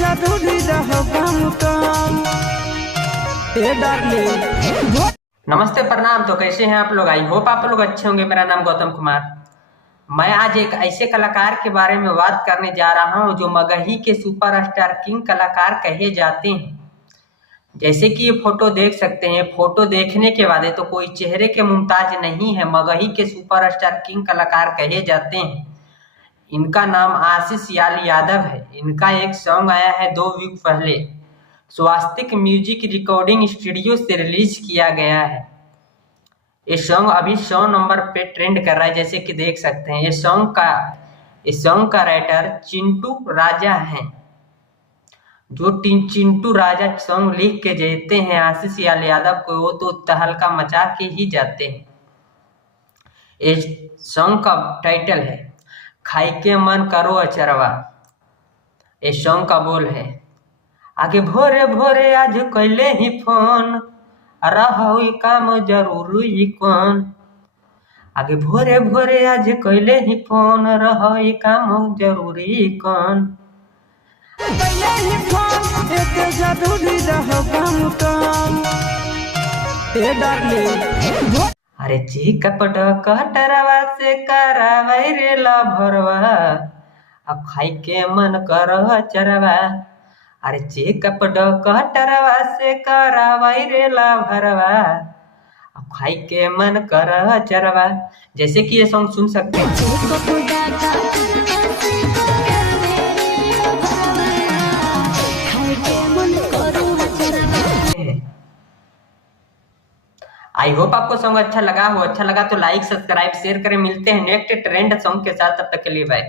जरूरी रहो कम नमस्ते प्रणाम। तो कैसे हैं आप लोग? आई होप आप लोग अच्छे होंगे। मेरा नाम गौतम कुमार। मैं आज एक ऐसे कलाकार के बारे में बात करने जा रहा हूं जो मगही के सुपरस्टार किंग कलाकार कहे जाते हैं। जैसे कि ये फोटो देख सकते हैं, फोटो देखने के बाद तो कोई चेहरे के मुमताज नहीं है, मगही के सुपरस्टार किंग कलाकार कहे जाते हैं। इनका नाम आशीष यादव है। इनका एक सॉन्ग आया है 2 वीक पहले, स्वास्तिक म्यूजिक रिकॉर्डिंग स्टूडियो से रिलीज किया गया है। ये सॉन्ग अभी 100 नंबर पे ट्रेंड कर रहा है, जैसे कि देख सकते हैं। इस सॉन्ग का राइटर चिंटू राजा हैं। जो चिंटू राजा सॉन्ग लिख के देते हैं आशीष यादव को, वो तो तहलका मचा के ही जाते हैं। इस सॉन्ग का टाइटल है खाई के मन करो अचरवा। इस सॉन्ग का बोल है आगे भोरे भोरे आज कैले ही फोन, रही काम जरूरी कौन। आगे भोरे भोरे आज कैले ही फोन, रही काम जरूरी कौन। जरूरी रहो कम अरे चिकपट कटरवा से करावै रे लभरवा, अब खाई के मन कर चरवा। अरे चिकपट कटरवा से करावै रे लभरवा, अब खाई के मन कर चरवा। जैसे कि ये सॉन्ग सुन सकते हैं। आई होप आपको सॉन्ग अच्छा लगा हो। अच्छा लगा तो लाइक सब्सक्राइब शेयर करें। मिलते हैं नेक्स्ट ट्रेंड सॉन्ग के साथ, तब तक के लिए बाय।